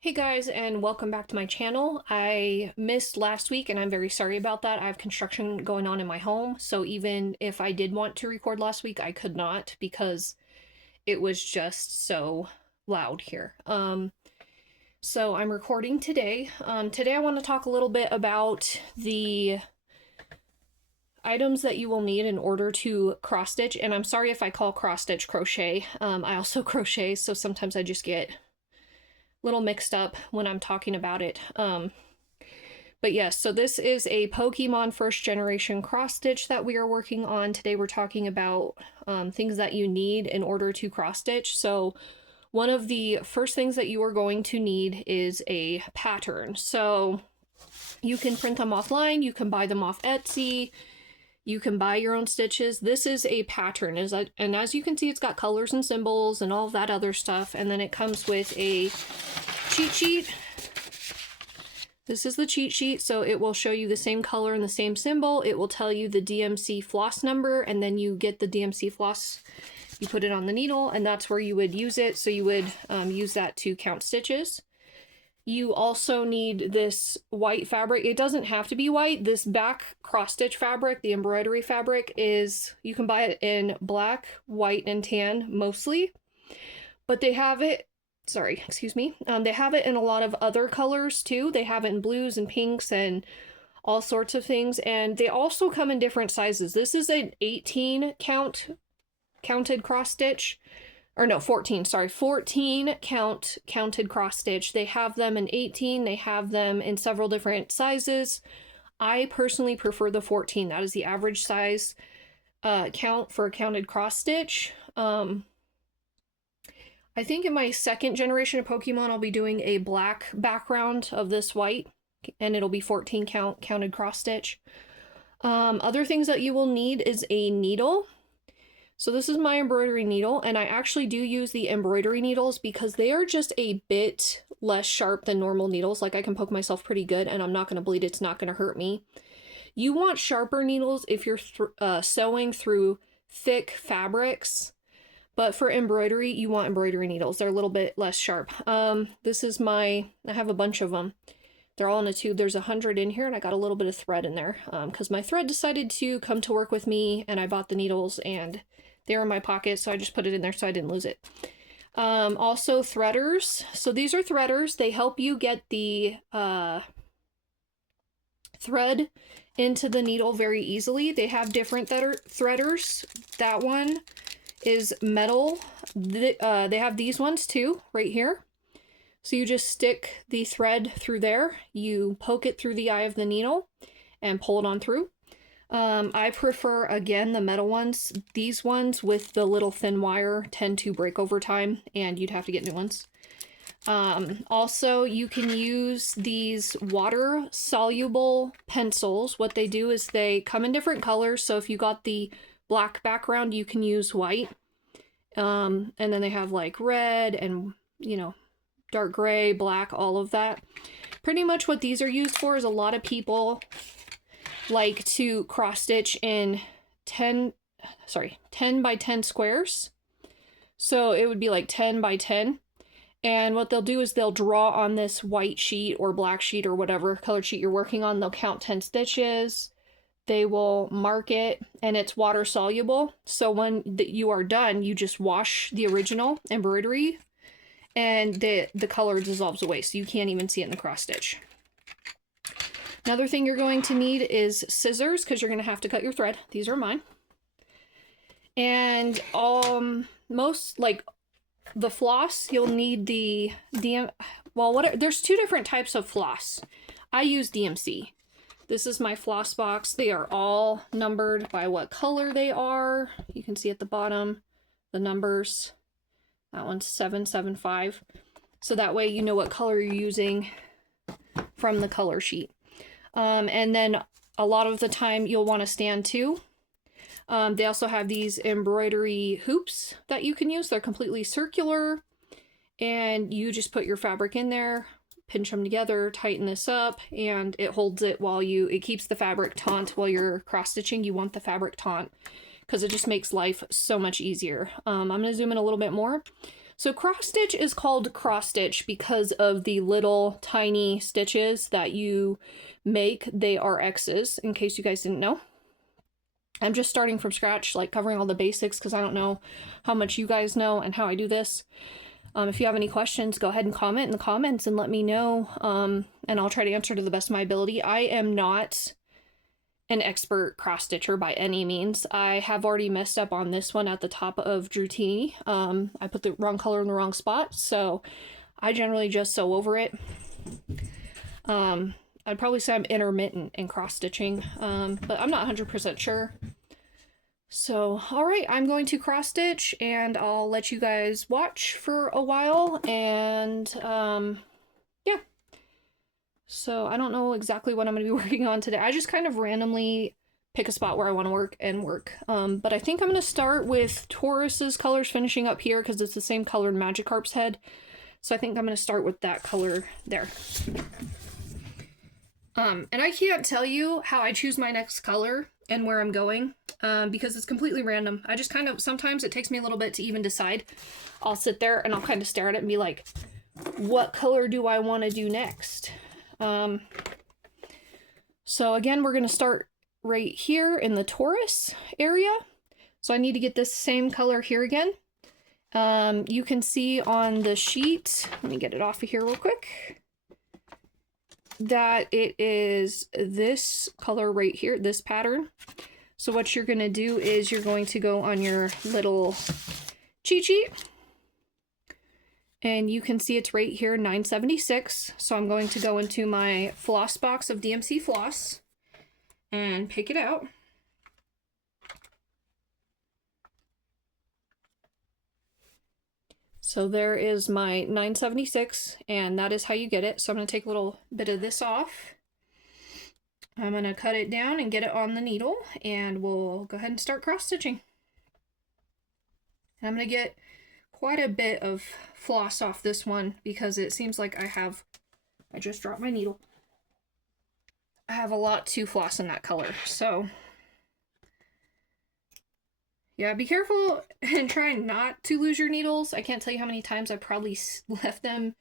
Hey guys, and welcome back to my channel. I missed last week and I'm very sorry about that. I have construction going on in my home, so even if I did want to record last week, I could not because it was just so loud here. So I'm recording today. Today I want to talk a little bit about the items that you will need in order to cross stitch, and I'm sorry if I call cross stitch crochet. I also crochet, so sometimes I just get little mixed up when I'm talking about it. But yes, so this is a Pokemon first generation cross stitch that we are working on. Today we're talking about things that you need in order to cross stitch. So one of the first things that you are going to need is a pattern. So you can print them offline, you can buy them off Etsy, you can buy your own stitches. This is a pattern, and as you can see, it's got colors and symbols and all of that other stuff, and then it comes with a cheat sheet. This is the cheat sheet, so it will show you the same color and the same symbol. It will tell you the DMC floss number, and then you get the DMC floss, you put it on the needle, and that's where you would use it. So you would use that to count stitches. You also need this white fabric. It doesn't have to be white. This back cross stitch fabric, the embroidery fabric, you can buy it in black, white, and tan mostly. But they have it, they have it in a lot of other colors too. They have it in blues and pinks and all sorts of things. And they also come in different sizes. This is an 18 count counted cross stitch. Or no, 14, sorry, 14 counted cross stitch. They have them in 18, they have them in several different sizes. I personally prefer the 14. That is the average size count for a counted cross stitch. I think in my second generation of Pokemon, I'll be doing a black background of this white, and it'll be 14 counted cross stitch. Other things that you will need is a needle. So this is my embroidery needle, and I actually do use the embroidery needles because they are just a bit less sharp than normal needles. Like, I can poke myself pretty good and I'm not going to bleed. It's not going to hurt me. You want sharper needles if you're sewing through thick fabrics, but for embroidery, you want embroidery needles. They're a little bit less sharp. This is I have a bunch of them. They're all in a tube. There's 100 in here, and I got a little bit of thread in there because my thread decided to come to work with me, and I bought the needles, and they were in my pocket, so I just put it in there so I didn't lose it. Also threaders. So these are threaders. They help you get the thread into the needle very easily. They have different threaders. That one is metal. They have these ones too, right here. So you just stick the thread through there, you poke it through the eye of the needle, and pull it on through. I prefer, again, the metal ones. These ones with the little thin wire tend to break over time, and you'd have to get new ones. Also, you can use these water-soluble pencils. What they do is they come in different colors, so if you got the black background, you can use white. And then they have like red and, dark gray, black, all of that. Pretty much what these are used for is a lot of people like to cross stitch in 10 by 10 squares. So it would be like 10 by 10. And what they'll do is they'll draw on this white sheet or black sheet or whatever colored sheet you're working on. They'll count 10 stitches. They will mark it, and it's water soluble. So when you are done, you just wash the original embroidery and the color dissolves away, so you can't even see it in the cross stitch. Another thing you're going to need is scissors, because you're going to have to cut your thread. These are mine. And most, like, the floss, you'll need there's two different types of floss. I use DMC. This is my floss box. They are all numbered by what color they are. You can see at the bottom the numbers. That one's 775. So that way you know what color you're using from the color sheet. And then a lot of the time you'll want to stand too. They also have these embroidery hoops that you can use. They're completely circular, and you just put your fabric in there, pinch them together, tighten this up, and it holds it it keeps the fabric taut while you're cross stitching. You want the fabric taut because it just makes life so much easier. I'm going to zoom in a little bit more. So cross stitch is called cross stitch because of the little tiny stitches that you make. They are X's, in case you guys didn't know. I'm just starting from scratch, like covering all the basics, because I don't know how much you guys know and how I do this. If you have any questions, go ahead and comment in the comments and let me know, and I'll try to answer to the best of my ability. I am not an expert cross stitcher by any means. I have already messed up on this one at the top of Drutini. I put the wrong color in the wrong spot, so I generally just sew over it. I'd probably say I'm intermittent in cross stitching, but I'm not 100% sure. So, alright, I'm going to cross stitch and I'll let you guys watch for a while, and yeah. So I don't know exactly what I'm going to be working on today. I just kind of randomly pick a spot where I want to work and work. But I think I'm going to start with Taurus's colors finishing up here because it's the same color in Magicarp's head. So I think I'm going to start with that color there. And I can't tell you how I choose my next color and where I'm going, because it's completely random. I just kind of, sometimes it takes me a little bit to even decide. I'll sit there and I'll kind of stare at it and be like, what color do I want to do next? So again, we're going to start right here in the Taurus area. So I need to get this same color here again. You can see on the sheet, let me get it off of here real quick, that it is this color right here, this pattern. So what you're going to do is you're going to go on your little cheat sheet, and you can see it's right here, 976. So I'm going to go into my floss box of DMC floss and pick it out. So there is my 976, and that is how you get it. So I'm going to take a little bit of this off. I'm going to cut it down and get it on the needle, and we'll go ahead and start cross stitching. And I'm going to get quite a bit of floss off this one because it seems like I just dropped my needle. I have a lot to floss in that color, so yeah, be careful and try not to lose your needles. I can't tell you how many times I probably left them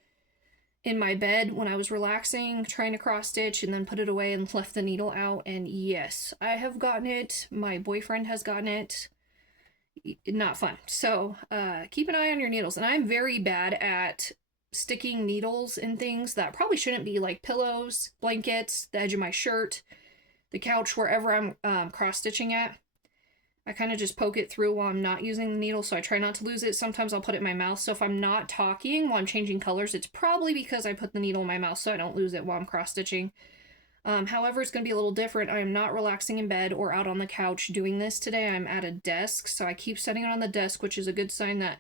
in my bed when I was relaxing, trying to cross stitch, and then put it away and left the needle out. And yes, I have gotten it. My boyfriend has gotten it. Not fun. So keep an eye on your needles. And I'm very bad at sticking needles in things that probably shouldn't be, like pillows, blankets, the edge of my shirt, the couch, wherever I'm cross stitching at. I kind of just poke it through while I'm not using the needle, so I try not to lose it. Sometimes I'll put it in my mouth, so if I'm not talking while I'm changing colors, it's probably because I put the needle in my mouth so I don't lose it while I'm cross-stitching. However, it's going to be a little different. I am not relaxing in bed or out on the couch doing this today. I'm at a desk, so I keep setting it on the desk, which is a good sign that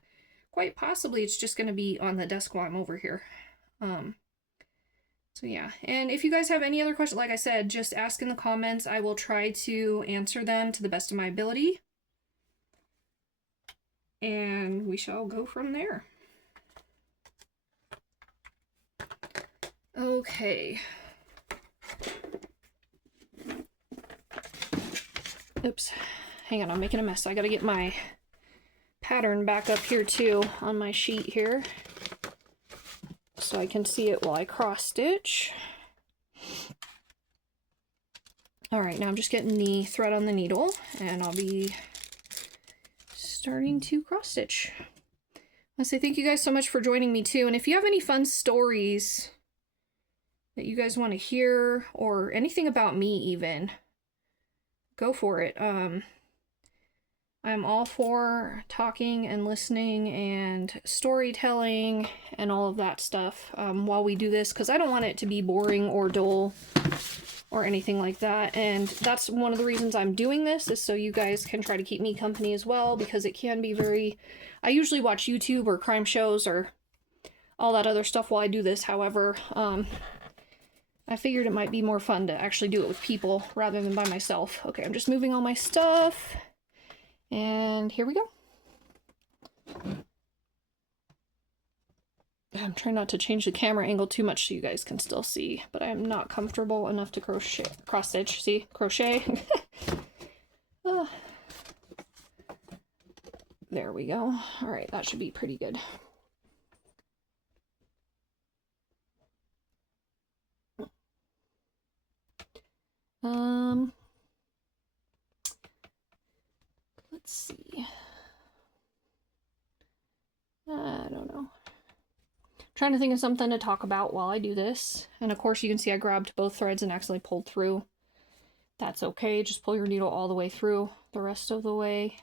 quite possibly it's just going to be on the desk while I'm over here. So yeah, and if you guys have any other questions, like I said, just ask in the comments. I will try to answer them to the best of my ability. And we shall go from there. Okay. Oops. Hang on, I'm making a mess. I gotta get my pattern back up here too on my sheet here, so I can see it while I cross stitch. Alright, now I'm just getting the thread on the needle, and I'll be starting to cross stitch. I say thank you guys so much for joining me too, and if you have any fun stories that you guys want to hear, or anything about me even, go for it. I'm all for talking and listening and storytelling and all of that stuff while we do this, because I don't want it to be boring or dull or anything like that. And that's one of the reasons I'm doing this, is so you guys can try to keep me company as well, because it can be very... I usually watch YouTube or crime shows or all that other stuff while I do this. However, I figured it might be more fun to actually do it with people rather than by myself. Okay, I'm just moving all my stuff. And here we go. I'm trying not to change the camera angle too much so you guys can still see, but I am not comfortable enough to crochet, cross stitch. See, crochet. There we go. All right, that should be pretty good. Let's see. I don't know. Trying to think of something to talk about while I do this. And of course you can see I grabbed both threads and accidentally pulled through. That's okay, just pull your needle all the way through the rest of the way.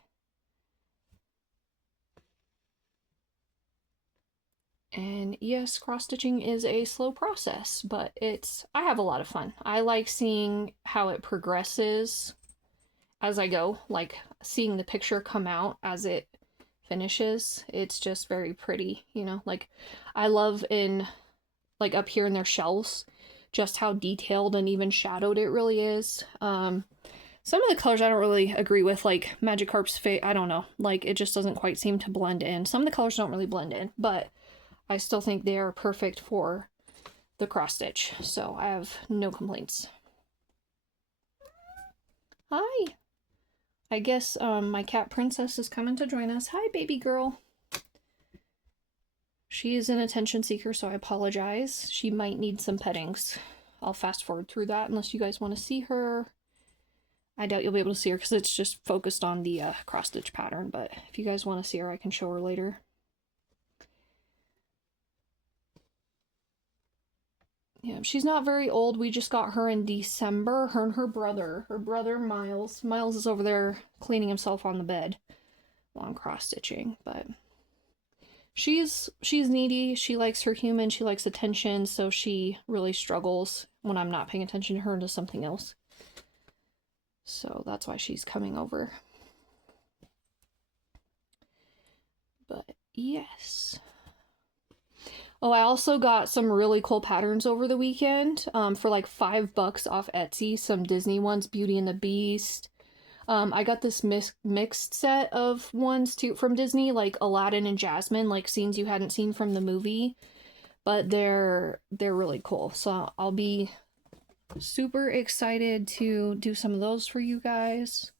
And yes, cross-stitching is a slow process, but I have a lot of fun. I like seeing how it progresses as I go, like seeing the picture come out as it finishes. It's just very pretty, you know? Like, I love like up here in their shells, just how detailed and even shadowed it really is. Some of the colors I don't really agree with, like Magicarp's face, I don't know, like it just doesn't quite seem to blend in. Some of the colors don't really blend in, but I still think they are perfect for the cross stitch, so I have no complaints. Hi! I guess my cat Princess is coming to join us. Hi, baby girl. She is an attention seeker, so I apologize. She might need some pettings. I'll fast forward through that unless you guys want to see her. I doubt you'll be able to see her because it's just focused on the cross stitch pattern, but if you guys want to see her, I can show her later. Yeah, she's not very old. We just got her in December. Her and her brother Miles. Miles is over there cleaning himself on the bed while I'm cross stitching, but she's needy. She likes her human. She likes attention, so she really struggles when I'm not paying attention to her into something else. So that's why she's coming over. But yes. Oh, I also got some really cool patterns over the weekend for like $5 off Etsy. Some Disney ones, Beauty and the Beast. I got this mixed set of ones too from Disney, like Aladdin and Jasmine, like scenes you hadn't seen from the movie. But they're really cool. So I'll be super excited to do some of those for you guys.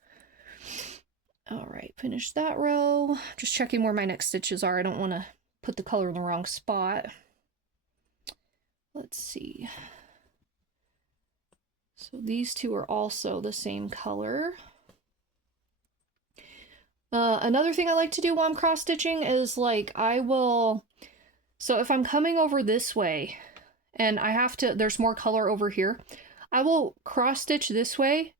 All right, finish that row. Just checking where my next stitches are. I don't want to put the color in the wrong spot. Let's see. So these two are also the same color. Another thing I like to do while I'm cross stitching is like so if I'm coming over this way and there's more color over here, I will cross stitch this way,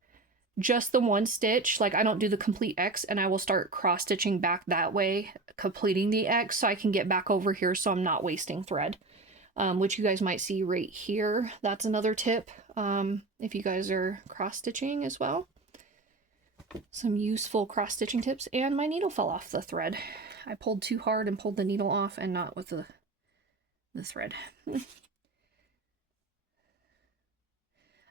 just the one stitch, like I don't do the complete X, and I will start cross stitching back that way, completing the X so I can get back over here so I'm not wasting thread, which you guys might see right here. That's another tip if you guys are cross stitching as well. Some useful cross stitching tips, and my needle fell off the thread. I pulled too hard and pulled the needle off and not with the thread.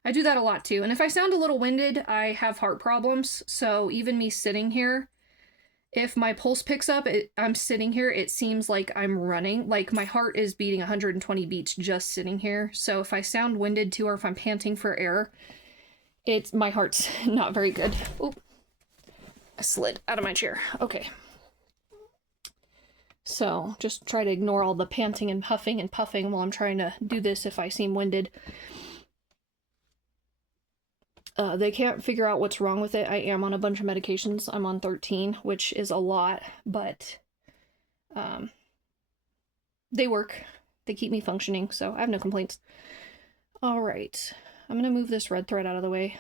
I do that a lot too, and if I sound a little winded, I have heart problems, so even me sitting here, if my pulse picks up, I'm sitting here, it seems like I'm running, like my heart is beating 120 beats just sitting here, so if I sound winded too, or if I'm panting for air, my heart's not very good. Oop. I slid out of my chair. Okay. So just try to ignore all the panting and huffing and puffing while I'm trying to do this if I seem winded. They can't figure out what's wrong with it. I am on a bunch of medications. I'm on 13, which is a lot, but they work. They keep me functioning, so I have no complaints. All right. I'm going to move this red thread out of the way.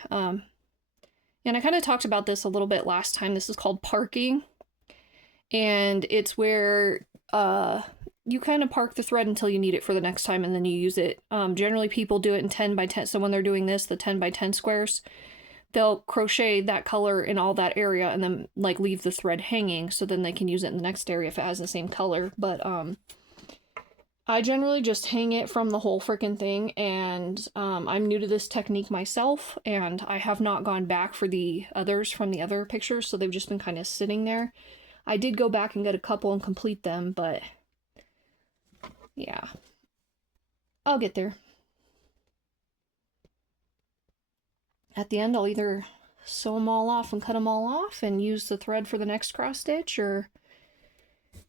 And I kind of talked about this a little bit last time. This is called parking. And it's where you kind of park the thread until you need it for the next time and then you use it. Generally people do it in 10 by 10. So when they're doing this, the 10 by 10 squares, they'll crochet that color in all that area and then like leave the thread hanging so then they can use it in the next area if it has the same color. But I generally just hang it from the whole freaking thing, and I'm new to this technique myself, and I have not gone back for the others from the other pictures, so they've just been kind of sitting there. I did go back and get a couple and complete them, but yeah, I'll get there. At the end, I'll either sew them all off and cut them all off and use the thread for the next cross stitch, or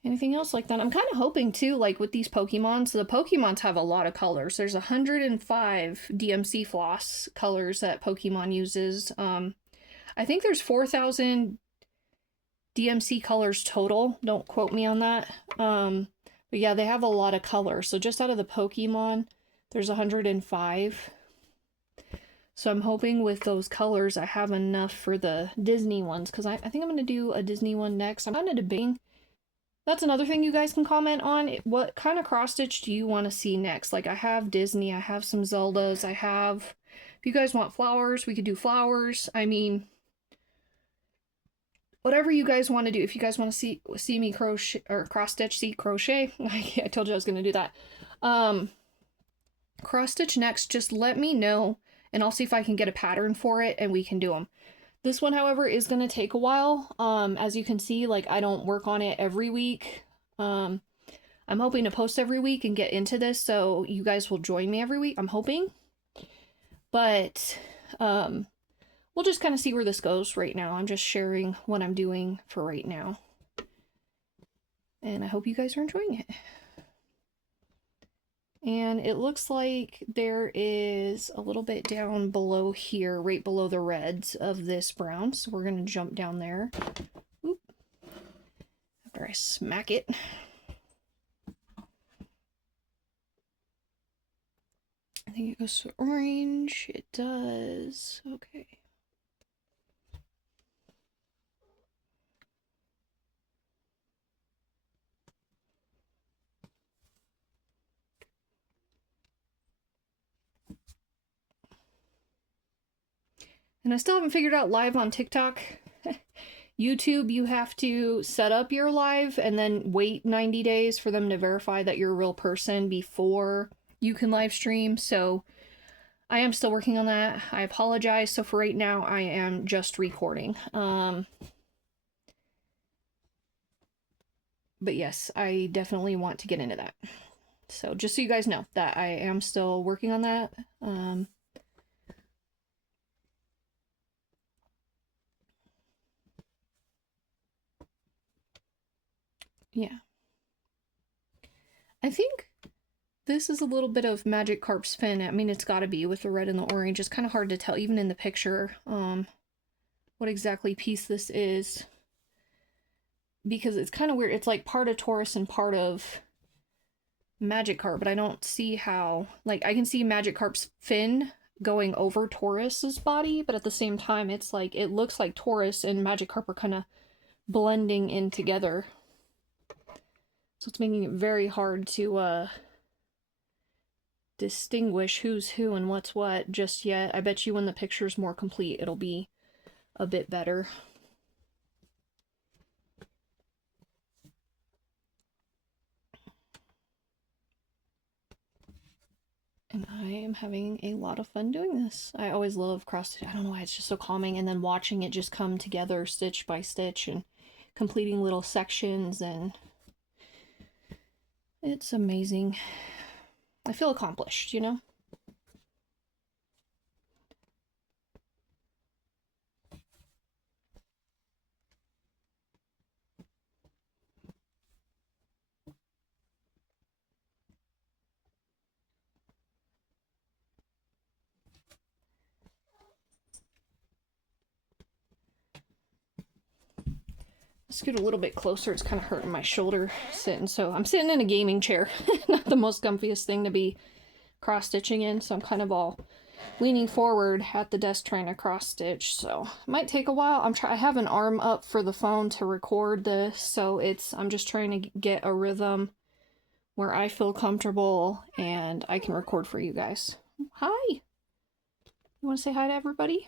Anything else like that? I'm kind of hoping too, like with these Pokemons, the Pokemons have a lot of colors. There's 105 DMC floss colors that Pokemon uses. I think there's 4,000 DMC colors total. Don't quote me on that. But yeah, they have a lot of colors. So just out of the Pokemon, there's 105. So I'm hoping with those colors, I have enough for the Disney ones, because I think I'm going to do a Disney one next. I'm kind of debating. That's another thing you guys can comment on. What kind of cross stitch do you want to see next? Like, I have Disney, I have some Zeldas, I have... If you guys want flowers, we could do flowers. I mean, whatever you guys want to do. If you guys want to see me crochet, or cross stitch, see crochet. I told you I was going to do that. Cross stitch next, just let me know, and I'll see if I can get a pattern for it, and we can do them. This one, however, is going to take a while. As you can see, like, I don't work on it every week. I'm hoping to post every week and get into this, so you guys will join me every week. I'm hoping. But, we'll just kind of see where this goes right now. I'm just sharing what I'm doing for right now. And I hope you guys are enjoying it. And it looks like there is a little bit down below here, right below the reds of this brown. So we're going to jump down there. Oop. After I smack it. I think it goes to orange. It does. Okay. And I still haven't figured out live on TikTok. YouTube, you have to set up your live and then wait 90 days for them to verify that you're a real person before you can live stream. So I am still working on that. I apologize. So for right now, I am just recording. But yes, I definitely want to get into that. So just so you guys know that I am still working on that. Yeah. I think this is a little bit of Magikarp's fin. I mean, it's got to be with the red and the orange. It's kind of hard to tell, even in the picture, what exactly piece this is. Because it's kind of weird. It's like part of Taurus and part of Magikarp, but I don't see how... Like, I can see Magikarp's fin going over Taurus's body, but at the same time, it's like, it looks like Taurus and Magikarp are kind of blending in together. So it's making it very hard to distinguish who's who and what's what just yet. I bet you when the picture's more complete, it'll be a bit better. And I am having a lot of fun doing this. I always love cross stitch. I don't know why, it's just so calming. And then watching it just come together stitch by stitch and completing little sections, and it's amazing. I feel accomplished, you know? Scoot a little bit closer. It's kind of hurting my shoulder sitting. So I'm sitting in a gaming chair. Not the most comfiest thing to be cross-stitching in. So I'm kind of all leaning forward at the desk trying to cross-stitch. So it might take a while. I have an arm up for the phone to record this. So I'm just trying to get a rhythm where I feel comfortable and I can record for you guys. Hi. You want to say hi to everybody?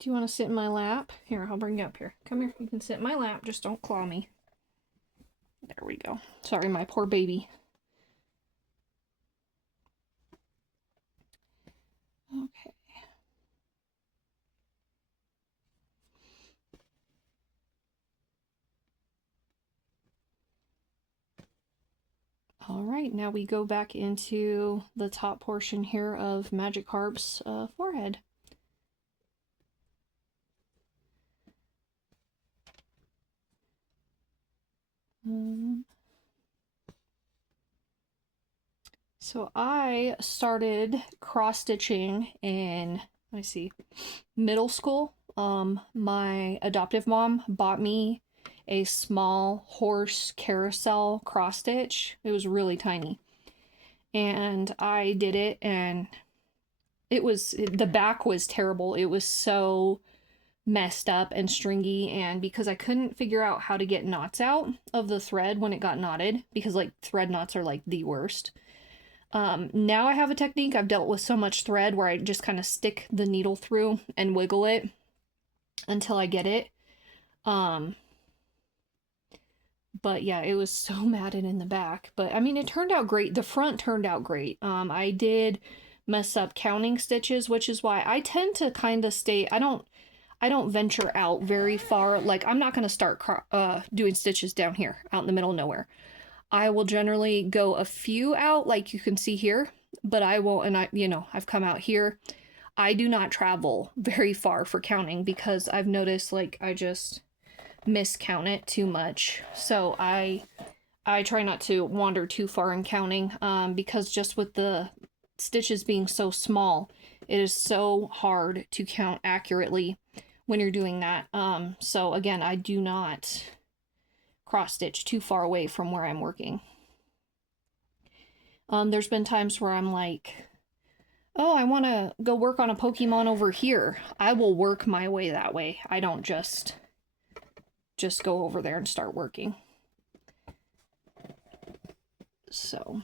Do you want to sit in my lap? Here, I'll bring you up here. Come here. You can sit in my lap. Just don't claw me. There we go. Sorry, my poor baby. Okay. All right, now we go back into the top portion here of Magikarp's forehead. Um, so I started cross stitching in, let me see, middle school. My adoptive mom bought me a small horse carousel cross stitch. It was really tiny. And I did it, and the back was terrible. It was so messed up and stringy, and because I couldn't figure out how to get knots out of the thread when it got knotted, because like thread knots are like the worst. Now I have a technique. I've dealt with so much thread where I just kind of stick the needle through and wiggle it until I get it. But yeah, it was so matted in the back. But I mean, it turned out great. The front turned out great. I did mess up counting stitches, which is why I tend to kind of stay, I don't venture out very far. Like, I'm not going to start doing stitches down here out in the middle of nowhere. I will generally go a few out, like you can see here, but I won't, and I've come out here. I do not travel very far for counting because I've noticed, like, I just miscount it too much. So I try not to wander too far in counting, because just with the stitches being so small, it is so hard to count accurately when you're doing that. So again, I do not cross stitch too far away from where I'm working. There's been times where I'm like, oh, I want to go work on a Pokemon over here. I will work my way that way. I don't just go over there and start working. So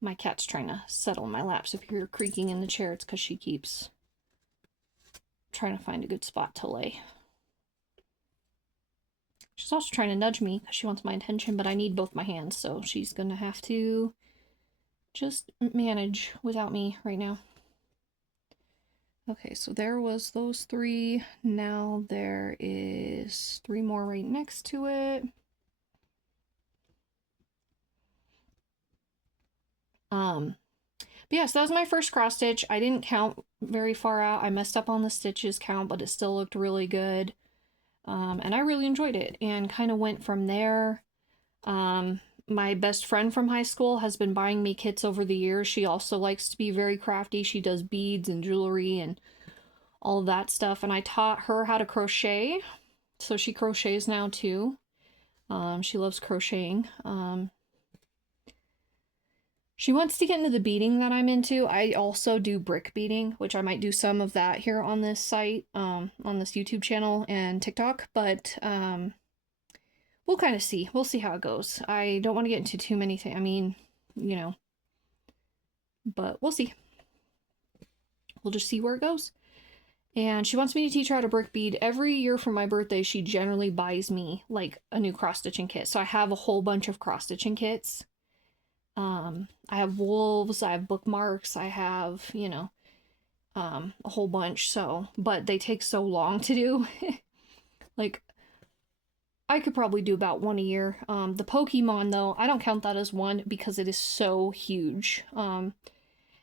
my cat's trying to settle in my lap, so if you hear her creaking in the chair, it's because she keeps trying to find a good spot to lay. She's also trying to nudge me because she wants my attention, but I need both my hands, so she's gonna have to just manage without me right now. Okay, so there was those 3. Now there is 3 more right next to it. But yeah, so that was my first cross stitch. I didn't count very far out. I messed up on the stitches count, but it still looked really good. And I really enjoyed it and kind of went from there. My best friend from high school has been buying me kits over the years. She also likes to be very crafty. She does beads and jewelry and all of that stuff. And I taught her how to crochet. So she crochets now too. She loves crocheting. She wants to get into the beading that I'm into. I also do brick beading, which I might do some of that here on this site, on this YouTube channel and TikTok, but we'll kind of see. We'll see how it goes. I don't want to get into too many things. I mean, but we'll see. We'll just see where it goes. And she wants me to teach her how to brick bead. Every year for my birthday, she generally buys me like a new cross-stitching kit. So I have a whole bunch of cross-stitching kits. I have wolves, I have bookmarks, I have, a whole bunch, but they take so long to do. Like, I could probably do about 1 a year. The Pokemon, though, I don't count that as one because it is so huge.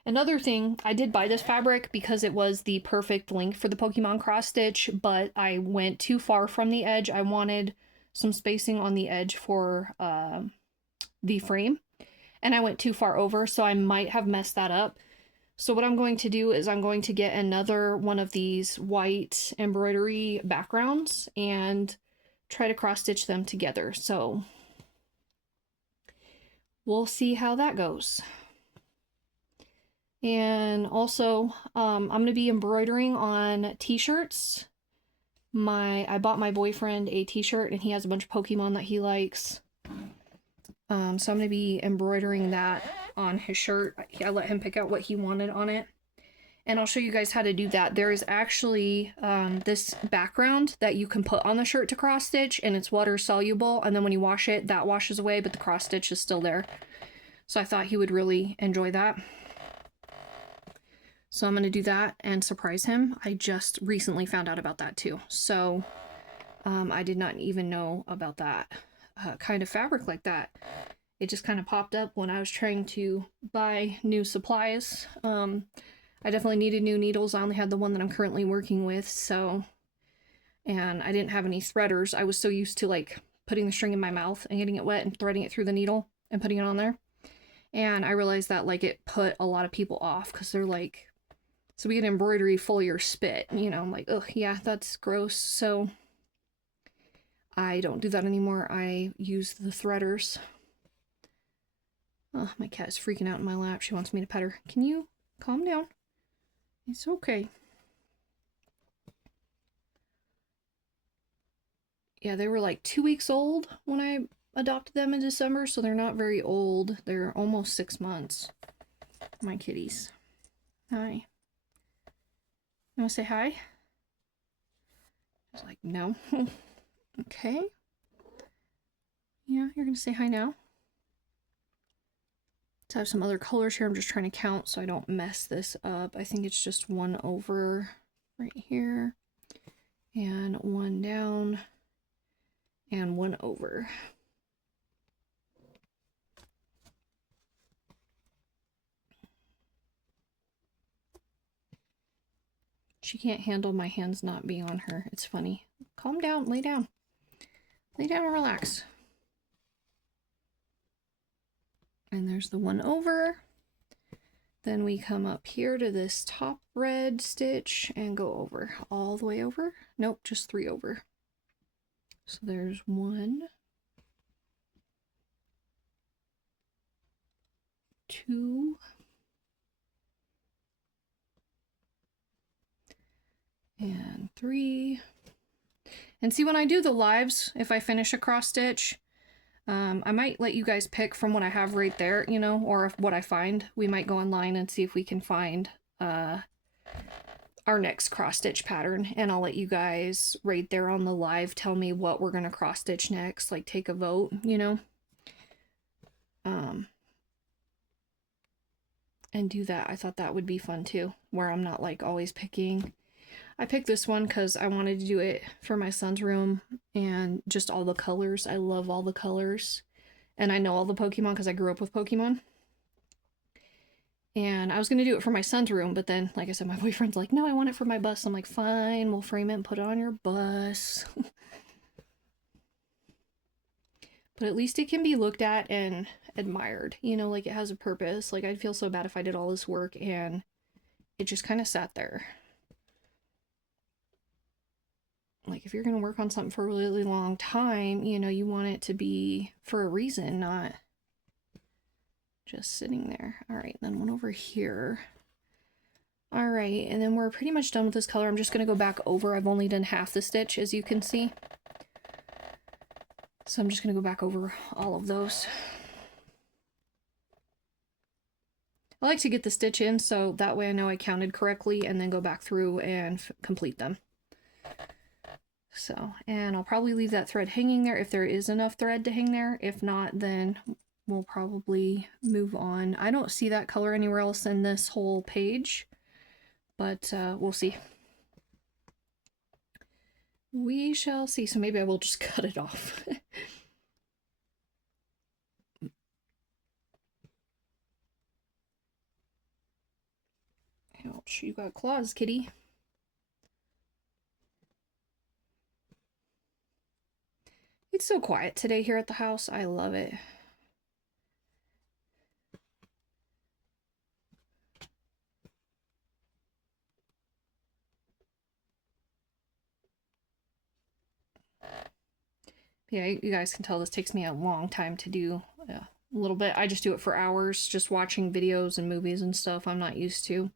Another thing, I did buy this fabric because it was the perfect length for the Pokemon cross stitch, but I went too far from the edge. I wanted some spacing on the edge for the frame, and I went too far over, so I might have messed that up. So what I'm going to do is I'm going to get another one of these white embroidery backgrounds and try to cross stitch them together. So we'll see how that goes. And also, I'm going to be embroidering on t-shirts. I bought my boyfriend a t-shirt and he has a bunch of Pokemon that he likes. So I'm going to be embroidering that on his shirt. I let him pick out what he wanted on it. And I'll show you guys how to do that. There is actually this background that you can put on the shirt to cross stitch, and it's water soluble. And then when you wash it, that washes away, but the cross stitch is still there. So I thought he would really enjoy that. So I'm going to do that and surprise him. I just recently found out about that too. So I did not even know about that kind of fabric like that. It just kind of popped up when I was trying to buy new supplies. I definitely needed new needles. I only had the one that I'm currently working with, so, and I didn't have any threaders. I was so used to like putting the string in my mouth and getting it wet and threading it through the needle and putting it on there. And I realized that like it put a lot of people off because they're like, so we get embroidery full of your spit, you know, I'm like, ugh, yeah, that's gross. So I don't do that anymore. I use the threaders. Oh, my cat is freaking out in my lap. She wants me to pet her. Can you calm down? It's okay. Yeah, they were like 2 weeks old when I adopted them in December, so they're not very old. They're almost 6 months. My kitties. Hi. You want to say hi? I was like, no. Okay. Yeah, you're going to say hi now. So I have some other colors here. I'm just trying to count so I don't mess this up. I think it's just 1 over right here. And 1 down. And 1 over. She can't handle my hands not being on her. It's funny. Calm down. Lay down. Lay down and relax. And there's the 1 over. Then we come up here to this top red stitch and go over. All the way over? Nope, just 3 over. So there's 1, 2, and 3. And see, when I do the lives, if I finish a cross stitch, I might let you guys pick from what I have right there, you know, or if what I find. We might go online and see if we can find our next cross stitch pattern, and I'll let you guys right there on the live tell me what we're gonna cross stitch next, like take a vote, you know, and do that. I thought that would be fun too, where I'm not like always picking. I picked this one because I wanted to do it for my son's room and just all the colors. I love all the colors. And I know all the Pokemon because I grew up with Pokemon. And I was going to do it for my son's room, but then, like I said, my boyfriend's like, no, I want it for my bus. I'm like, fine, we'll frame it and put it on your bus. But at least it can be looked at and admired. You know, like it has a purpose. Like I'd feel so bad if I did all this work and it just kind of sat there. Like if you're going to work on something for a really long time, you know, you want it to be for a reason, not just sitting there. All right, then 1 over here. All right, and then we're pretty much done with this color. I'm just going to go back over. I've only done half the stitch, as you can see. So I'm just going to go back over all of those. I like to get the stitch in so that way I know I counted correctly and then go back through and complete them. So, and I'll probably leave that thread hanging there if there is enough thread to hang there. If not, then we'll probably move on. I don't see that color anywhere else in this whole page, but we'll see. We shall see. So maybe I will just cut it off. Ouch, you got claws, kitty. It's so quiet today here at the house. I love it. Yeah, you guys can tell this takes me a long time to do a little bit. I just do it for hours, just watching videos and movies and stuff. I'm not used to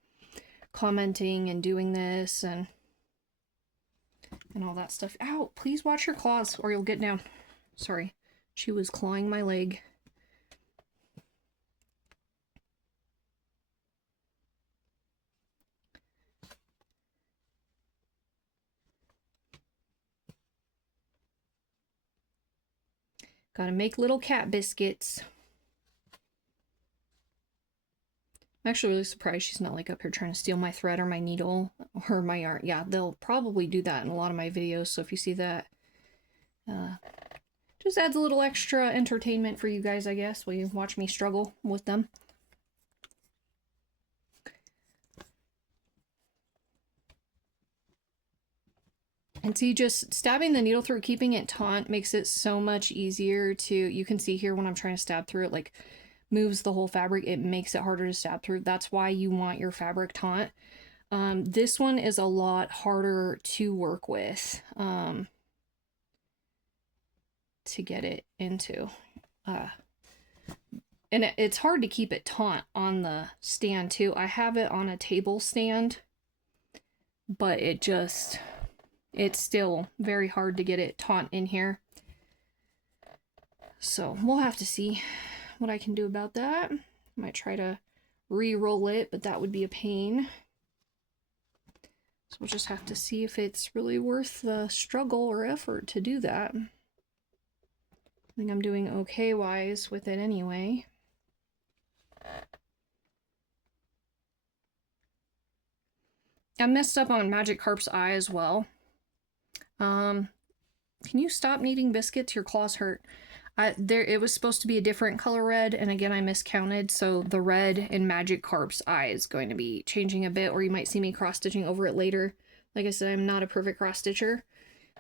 commenting and doing this and all that stuff. Ow, please watch your claws or you'll get down. Sorry, she was clawing my leg. Gotta make little cat biscuits. I'm actually really surprised she's not like up here trying to steal my thread or my needle or my yarn. Yeah, they'll probably do that in a lot of my videos, so if you see that, just adds a little extra entertainment for you guys, I guess, while you watch me struggle with them. And see, just stabbing the needle through, keeping it taut makes it so much easier to, you can see here when I'm trying to stab through it, like moves the whole fabric. It makes it harder to stab through. That's why you want your fabric taut. This one is a lot harder to work with to get it into. And it's hard to keep it taut on the stand too. I have it on a table stand, but it's still very hard to get it taut in here. So we'll have to see what I can do about that. I might try to re-roll it, but that would be a pain. So we'll just have to see if it's really worth the struggle or effort to do that. I think I'm doing okay-wise with it anyway. I messed up on Magicarp's eye as well. Can you stop kneading biscuits? Your claws hurt. It was supposed to be a different color red, and again I miscounted, so the red in Magicarp's eye is going to be changing a bit, or you might see me cross-stitching over it later. Like I said, I'm not a perfect cross-stitcher,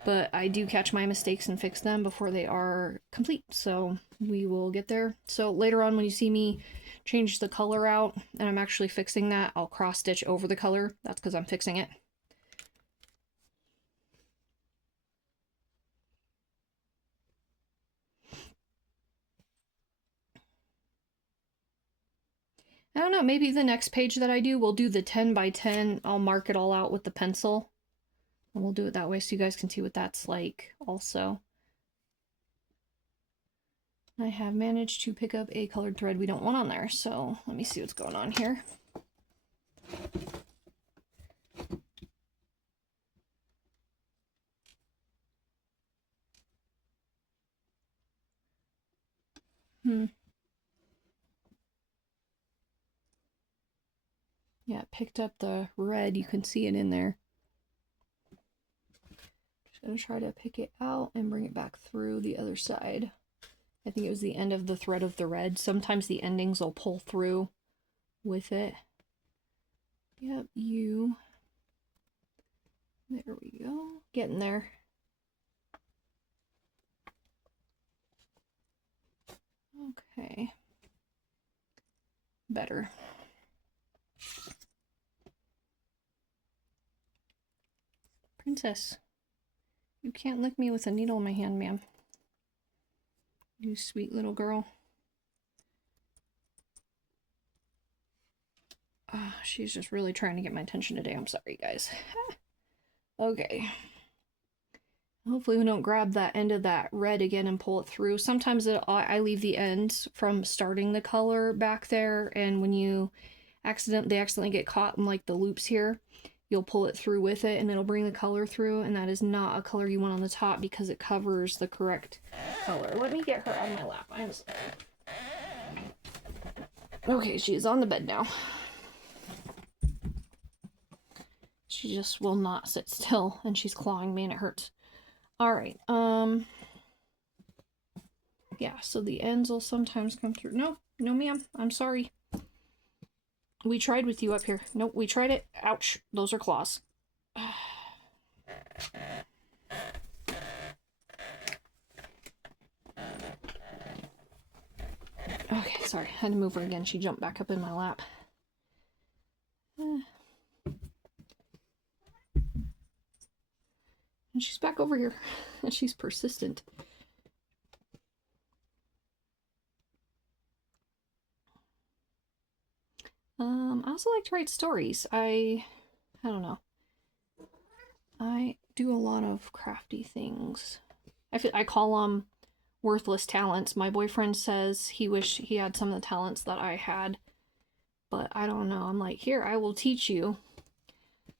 but I do catch my mistakes and fix them before they are complete, so we will get there. So later on when you see me change the color out, and I'm actually fixing that, I'll cross-stitch over the color. That's because I'm fixing it. I don't know, maybe the next page that I do, we'll do the 10 by 10. I'll mark it all out with the pencil. And we'll do it that way so you guys can see what that's like also. I have managed to pick up a colored thread we don't want on there, so let me see what's going on here. Yeah, it picked up the red. You can see it in there. Just gonna try to pick it out and bring it back through the other side. I think it was the end of the thread of the red. Sometimes the endings will pull through with it. Yep, you. There we go. Getting there. Okay. Better. Princess, you can't lick me with a needle in my hand, ma'am. You sweet little girl. She's just really trying to get my attention today. I'm sorry, guys. Okay. Hopefully we don't grab that end of that red again and pull it through. Sometimes I leave the ends from starting the color back there, and when you they accidentally get caught in like the loops here, you'll pull it through with it and it'll bring the color through, and that is not a color you want on the top because it covers the correct color. Let me get her on my lap. I'm sorry. Okay, she's on the bed now. She just will not sit still, and she's clawing me and it hurts. Alright, yeah, so the ends will sometimes come through. No, no ma'am, I'm sorry. We tried with you up here. Nope, we tried it. Ouch, those are claws. Okay, sorry, I had to move her again. She jumped back up in my lap. And she's back over here. She's persistent. I also like to write stories. I don't know. I do a lot of crafty things. I call them worthless talents. My boyfriend says he wished he had some of the talents that I had, but I don't know. I'm like, here, I will teach you.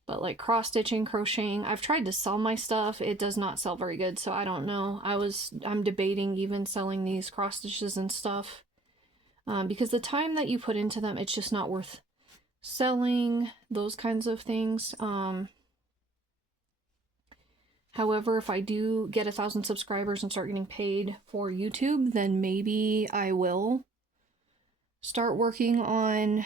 But like cross-stitching, crocheting, I've tried to sell my stuff. It does not sell very good, so I don't know. I'm debating even selling these cross-stitches and stuff. Because the time that you put into them, it's just not worth selling, those kinds of things. However, if I do get 1,000 subscribers and start getting paid for YouTube, then maybe I will start working on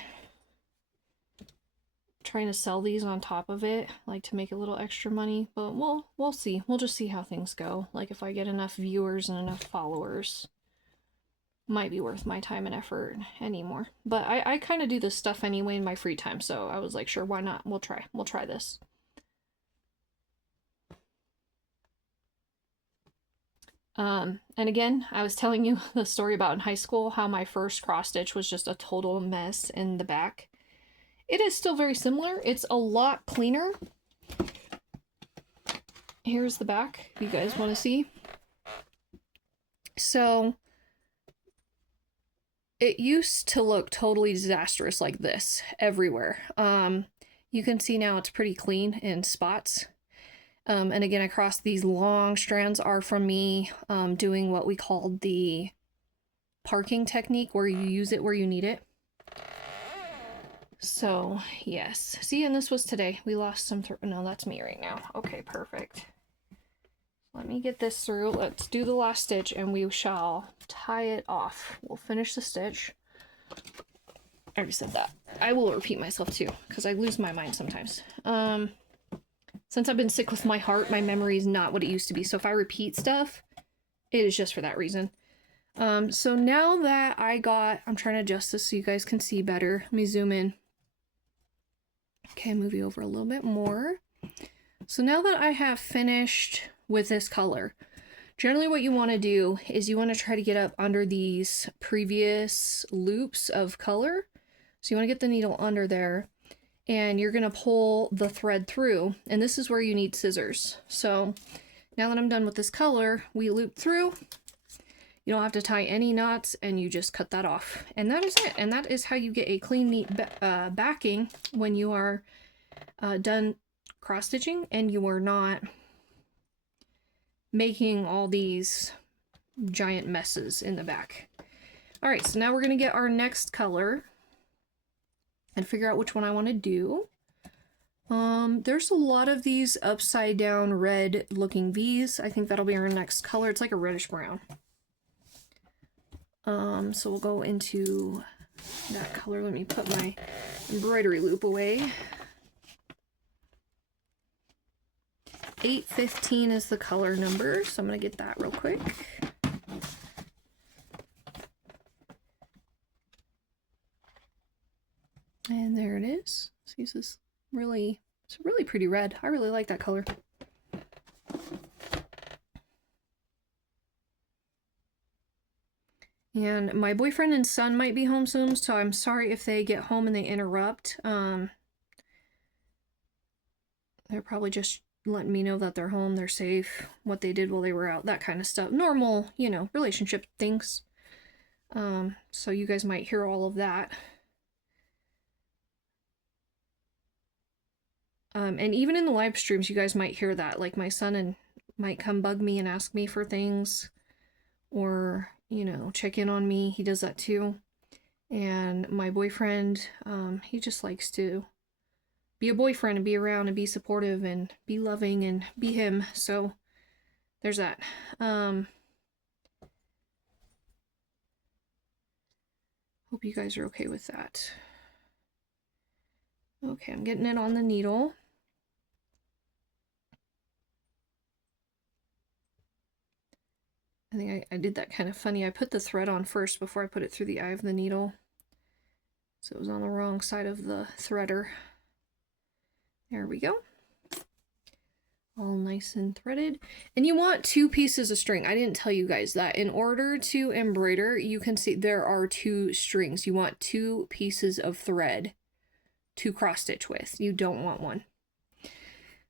trying to sell these on top of it, like to make a little extra money, but we'll see. We'll just see how things go. Like if I get enough viewers and enough followers, might be worth my time and effort anymore. But I kind of do this stuff anyway in my free time, so I was like, sure, why not? We'll try this. And again, I was telling you the story about in high school, how my first cross stitch was just a total mess in the back. It is still very similar. It's a lot cleaner. Here's the back, if you guys want to see. So, it used to look totally disastrous like this everywhere. You can see now it's pretty clean in spots. And again, across these long strands are from me doing what we called the parking technique, where you use it where you need it. So, yes. See, and this was today. We lost some no, that's me right now. Okay, perfect. Let me get this through. Let's do the last stitch and we shall tie it off. We'll finish the stitch. I already said that. I will repeat myself too, because I lose my mind sometimes. Since I've been sick with my heart, my memory is not what it used to be. So if I repeat stuff, it is just for that reason. So now that I'm trying to adjust this so you guys can see better. Let me zoom in. Okay, move you over a little bit more. So now that I have finished with this color, generally what you want to do is you want to try to get up under these previous loops of color. So you want to get the needle under there, and you're going to pull the thread through, and this is where you need scissors. So now that I'm done with this color, we loop through. You don't have to tie any knots, and you just cut that off. And that is it. And that is how you get a clean, neat backing when you are done cross-stitching and you are not making all these giant messes in the back. All right, so now we're going to get our next color and figure out which one I want to do. There's a lot of these upside down red looking V's. I think that'll be our next color. It's like a reddish brown. So we'll go into that color. Let me put my embroidery loop away. 815 is the color number, so I'm going to get that real quick. And there it is. See, this is it's really pretty red. I really like that color. And my boyfriend and son might be home soon, so I'm sorry if they get home and they interrupt. They're probably just letting me know that they're home, they're safe, what they did while they were out, that kind of stuff. Normal, you know, relationship things. So you guys might hear all of that. And even in the live streams, you guys might hear that. Like my son might come bug me and ask me for things, or, you know, check in on me. He does that too. And my boyfriend, he just likes to be a boyfriend and be around and be supportive and be loving and be him. So there's that. Hope you guys are okay with that. Okay, I'm getting it on the needle. I think I did that kind of funny. I put the thread on first before I put it through the eye of the needle. So it was on the wrong side of the threader. There we go. All nice and threaded. And you want 2 pieces of string. I didn't tell you guys that. In order to embroider, you can see there are 2 strings. You want 2 pieces of thread to cross stitch with. You don't want one.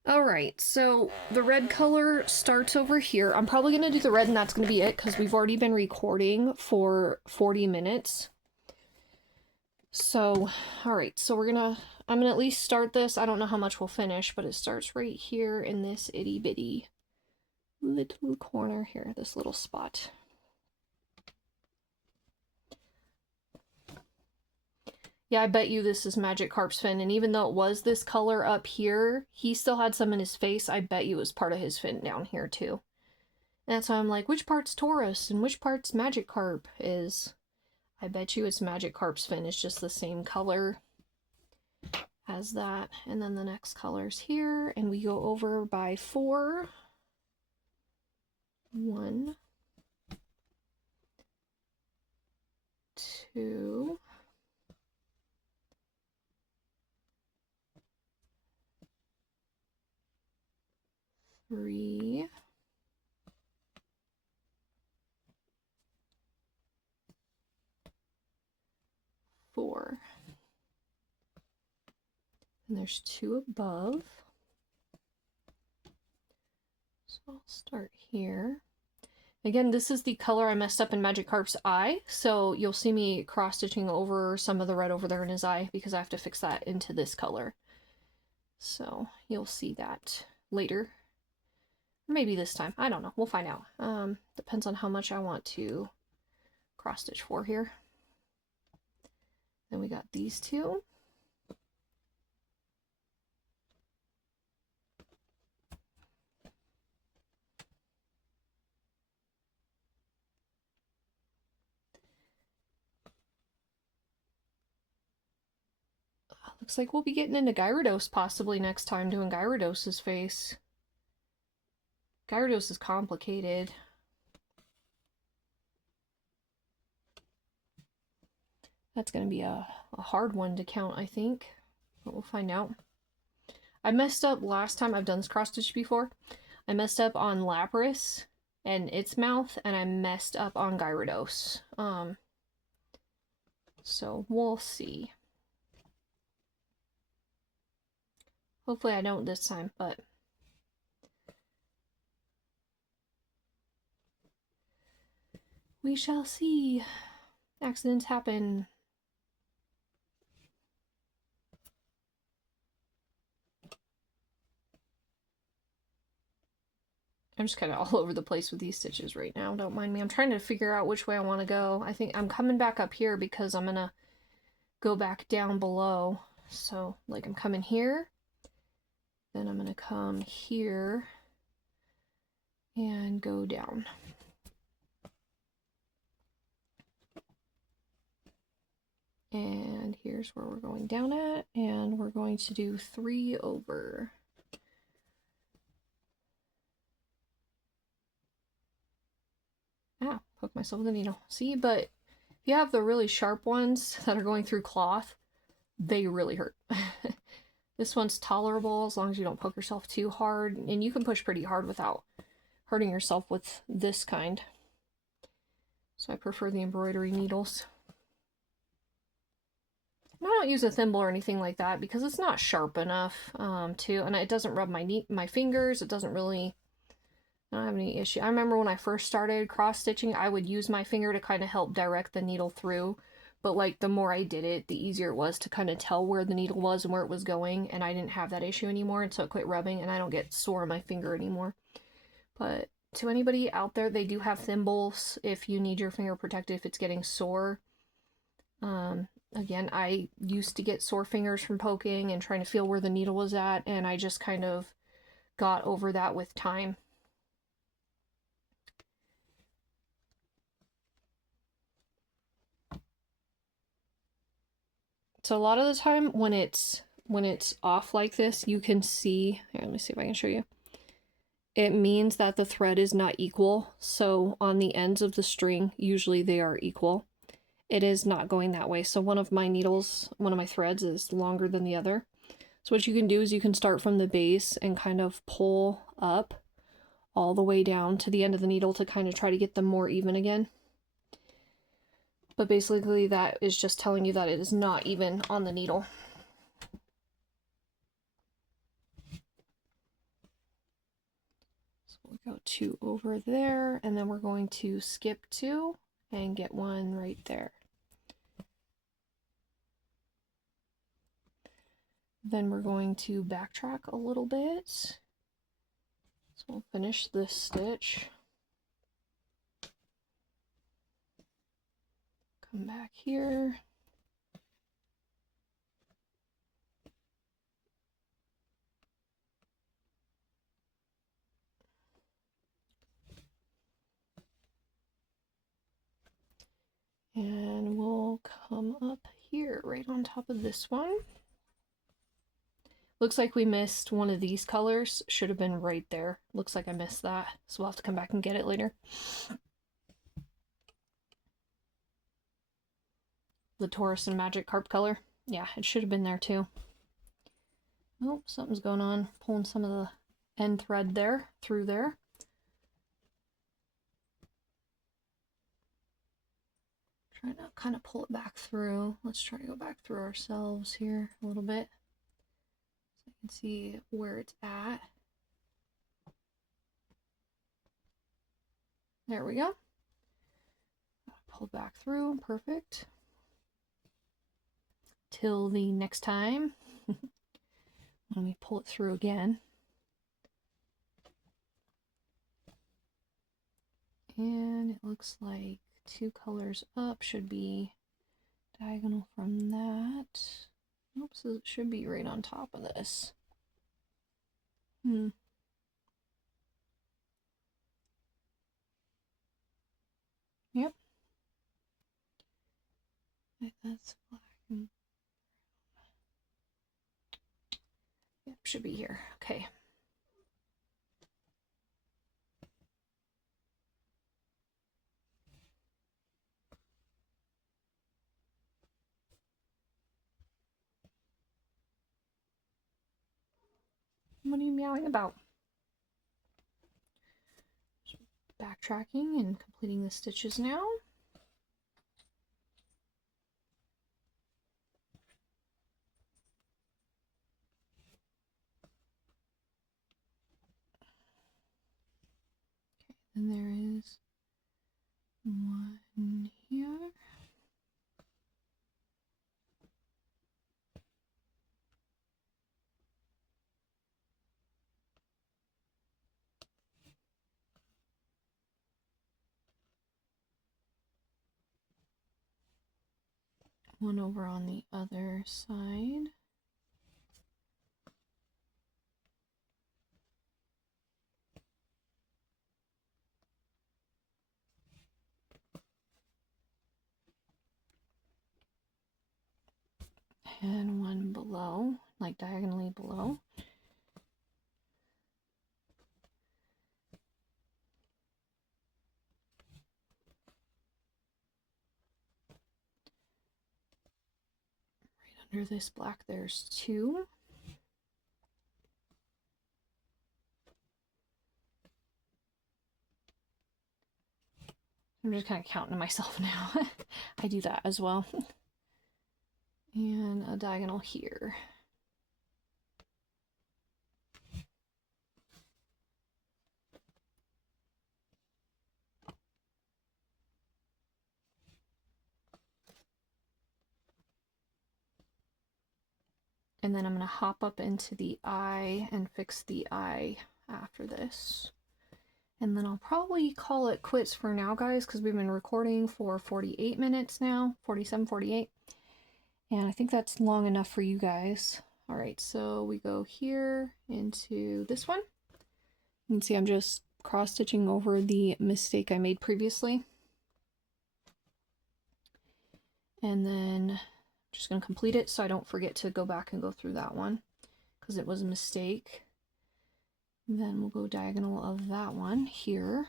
Alright, so the red color starts over here. I'm probably going to do the red and that's going to be it, because we've already been recording for 40 minutes. So, alright, so I'm going to at least start this. I don't know how much we'll finish, but it starts right here in this itty bitty little corner here, this little spot. Yeah, I bet you this is Magicarp's fin, and even though it was this color up here, he still had some in his face. I bet you it was part of his fin down here too. And that's why I'm like, which part's Taurus and which part's Magicarp is... I bet you it's Magicarp's fin. It's just the same color as that. And then the next color's here, and we go over by 4. 1, 2, 3, 4. And there's 2 above. So I'll start here. Again, this is the color I messed up in Magicarp's eye, so you'll see me cross-stitching over some of the red over there in his eye because I have to fix that into this color. So you'll see that later. Maybe this time. I don't know. We'll find out. Depends on how much I want to cross-stitch for here. Then we got these 2. Looks like we'll be getting into Gyarados possibly next time, doing Gyarados' face. Gyarados is complicated. That's going to be a hard one to count, I think. But we'll find out. I messed up last time. I've done this cross-stitch before. I messed up on Lapras and its mouth, and I messed up on Gyarados. So we'll see. Hopefully I don't this time, but we shall see. Accidents happen. I'm just kind of all over the place with these stitches right now. Don't mind me. I'm trying to figure out which way I want to go. I think I'm coming back up here because I'm going to go back down below. So, like, I'm coming here. Then I'm going to come here and go down. And here's where we're going down at. And we're going to do 3 over. Ah, poke myself with a needle. See, but if you have the really sharp ones that are going through cloth, they really hurt. This one's tolerable as long as you don't poke yourself too hard, and you can push pretty hard without hurting yourself with this kind. So I prefer the embroidery needles. And I don't use a thimble or anything like that because it's not sharp enough and it doesn't rub my fingers. It doesn't really, I don't have any issue. I remember when I first started cross-stitching, I would use my finger to kind of help direct the needle through. But like the more I did it, the easier it was to kind of tell where the needle was and where it was going, and I didn't have that issue anymore, and so it quit rubbing, and I don't get sore on my finger anymore. But to anybody out there, they do have thimbles if you need your finger protected if it's getting sore. Again, I used to get sore fingers from poking and trying to feel where the needle was at, and I just kind of got over that with time. So a lot of the time when it's off like this, you can see, here, let me see if I can show you. It means that the thread is not equal. So on the ends of the string, usually they are equal. It is not going that way. So one of my needles, one of my threads is longer than the other. So what you can do is you can start from the base and kind of pull up all the way down to the end of the needle to kind of try to get them more even again. But basically that is just telling you that it is not even on the needle. So we'll go 2 over there, and then we're going to skip 2 and get 1 right there. Then we're going to backtrack a little bit. So we'll finish this stitch. Come back here. And we'll come up here right on top of this one. Looks like we missed one of these colors. Should have been right there. Looks like I missed that. So we'll have to come back and get it later. The Taurus and magicarp color. Yeah, it should have been there too. Oh, something's going on. Pulling some of the end thread there, through there. Trying to kind of pull it back through. Let's try to go back through ourselves here a little bit. So you can see where it's at. There we go. Pull back through, perfect. Till the next time. Let me pull it through again. And it looks like 2 colors up should be diagonal from that. Oops, it should be right on top of this. Yep. That's black and yep, should be here. Okay. What are you meowing about? Backtracking and completing the stitches now. Okay, and there is one here. One over on the other side. And one below, like diagonally below. Right under this black, there's 2. I'm just kind of counting to myself now. I do that as well. And a diagonal here. And then I'm going to hop up into the eye and fix the eye after this. And then I'll probably call it quits for now, guys, because we've been recording for 48 minutes now, 47, 48. And I think that's long enough for you guys. All right, so we go here into this one. You can see I'm just cross-stitching over the mistake I made previously. And then I'm just going to complete it so I don't forget to go back and go through that one because it was a mistake. Then we'll go diagonal of that one here.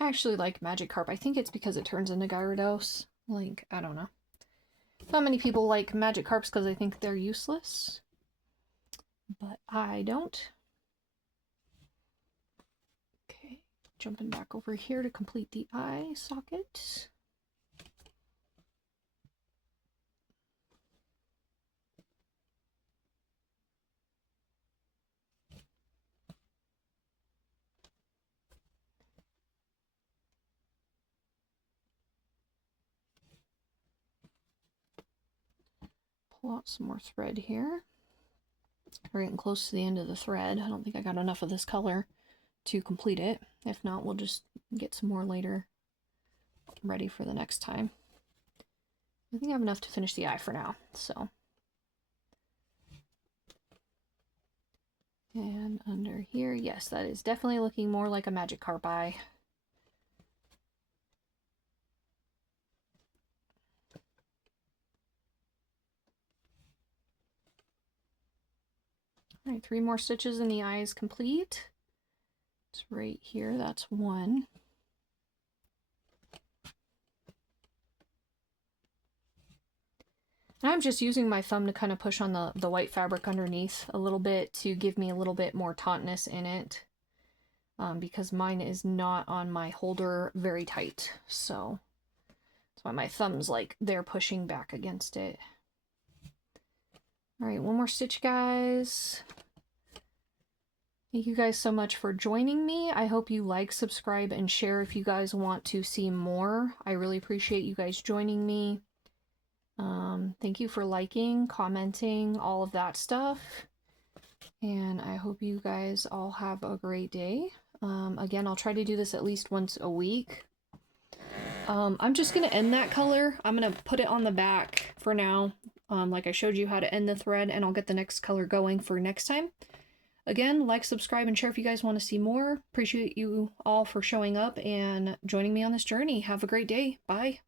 I actually like magicarp. I think it's because it turns into Gyarados. Like, I don't know. Not many people like magicarps because I think they're useless. But I don't. Okay, jumping back over here to complete the eye socket. Pull out some more thread here. We're getting close to the end of the thread. I don't think I got enough of this color to complete it. If not, we'll just get some more later, ready for the next time. I think I have enough to finish the eye for now, so. And under here, yes, that is definitely looking more like a magicarp eye. All right, 3 more stitches and the eye is complete. It's right here, that's 1. I'm just using my thumb to kind of push on the white fabric underneath a little bit to give me a little bit more tautness in it, because mine is not on my holder very tight, so that's why my thumb's like they're pushing back against it. All right, 1 more stitch, guys. Thank you guys so much for joining me. I hope you like, subscribe, and share if you guys want to see more. I really appreciate you guys joining me. Thank you for liking, commenting, all of that stuff. And I hope you guys all have a great day. Again, I'll try to do this at least once a week. I'm just going to end that color. I'm going to put it on the back for now. Like I showed you how to end the thread, and I'll get the next color going for next time. Again, like, subscribe, and share if you guys want to see more. Appreciate you all for showing up and joining me on this journey. Have a great day. Bye.